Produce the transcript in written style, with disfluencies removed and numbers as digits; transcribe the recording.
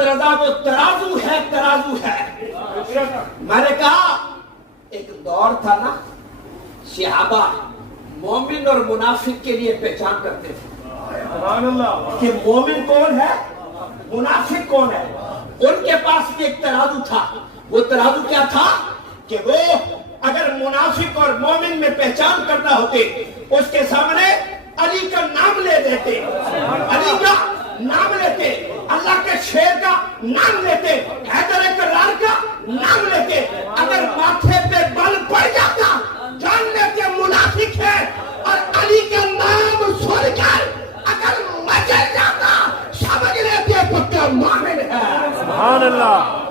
محمد رضا وہ ترازو ہے. میں نے کہا ایک دور تھا نا صحابہ مومن اور منافق کے لیے پہچان کرتے تھے کہ مومن کون ہے منافق کون ہے. ان کے پاس بھی ایک ترازو تھا. وہ ترازو کیا تھا کہ وہ اگر منافق اور مومن میں پہچان کرنا ہوتے اس کے سامنے علی کا نام لے دیتے, علی کا نام لیتے, اللہ کے شیر کا نام لیتے, حیدر کرار کا نام لیتے. اگر ماتھے پہ بل پڑ جاتا جان لیتے منافق ہے, اور علی کا نام سن کر اگر مچل جاتا سمجھ لیتے پکا مومن ہے. سبحان اللہ.